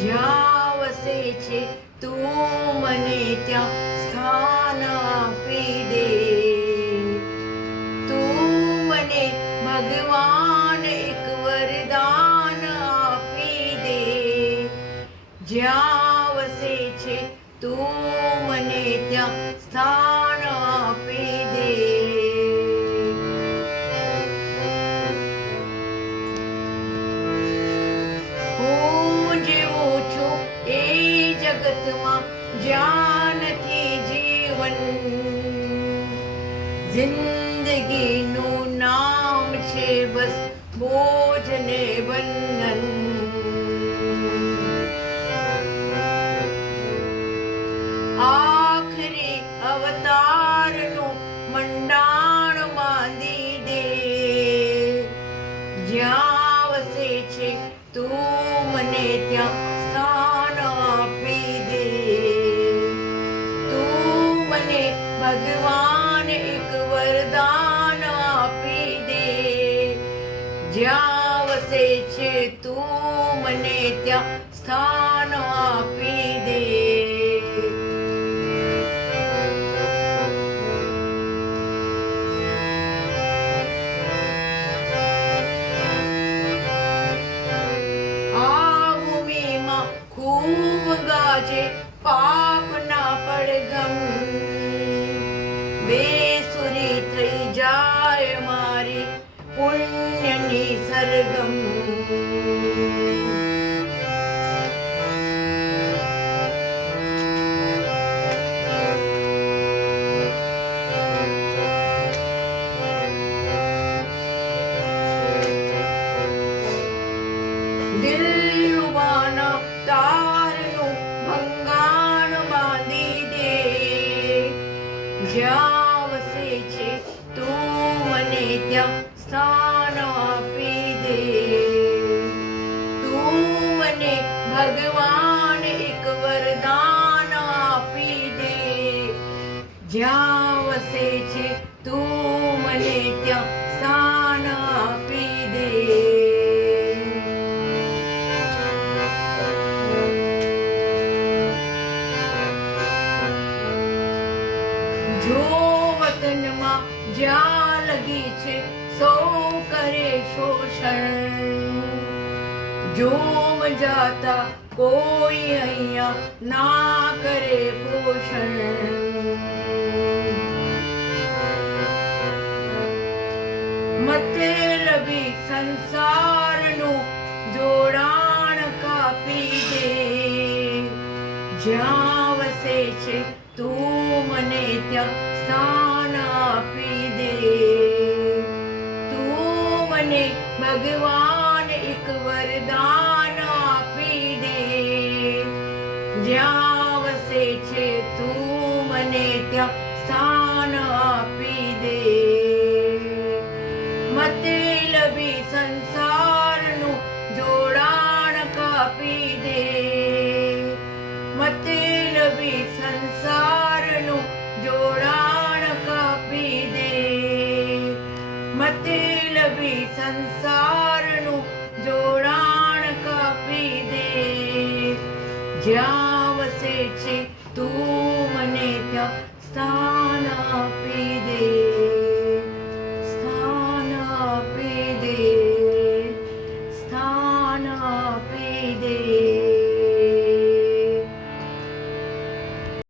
જ્યાં વસે છે તું મને ત્યાં સ્થાન આપી દે. તું મને ભગવાન એક વરદાન આપી દે. જ્યાં વસે છે તું મને ત્યાં સ્થાન આપી દે. હું જીવું છું એ જગતમાં જ્યાં નથી જીવન. જિંદગીનું નામ છે બસ બોજ ને બંધન. આખરી અવતારનું મંડાણ બાંધી દે. જ્યાં વસે છે તું મને ત્યાં સ્થાન આપી દે. તું મને ભગવાન એક વરદાન આપી દે. જ્યાં વસે છે તું મને ત્યાં સ્થાન આપી દે. ખૂબ ગાજે પાપના પડઘમ. બેસુરી થઈ જાય મારી પુણ્યની સરગમ. દિલરુબાના તારનું ભંગાણ બાંધી દે. જ્યાં વસે છે તું મને ત્યાં સ્થાન આપી દે. તું મને ભગવાન એક વરદાન આપી દે. જ્યાં વસે છે તું મને ત્યાં સ્થાન આપી દે. જો વતનમાં જ્યાં લગી છે સૌ કરે શોષણ. જોમ જાતા કોઈ અહીંયા ના કરે પોષણ. મતલબી સંસારનું જોડાણ કાપી દે. જ્યાં વસે છે તું મને ત્યાં સ્થાન આપી દે. તું મને ભગવાન એક વરદાન આપી દે. જ્યાં વસે છે તું મને ત્યાં સ્થાન આપી દે. મતલબી સંસારનું જોડાણ કાપી દે. મતલબી સંસારનું જોડાણ કાપી દે. મતલબી સંસારનું જોડાણ કાપી દે. જ્યાં વસે છે તું મને ત્યાં સ્થાન આપી દે.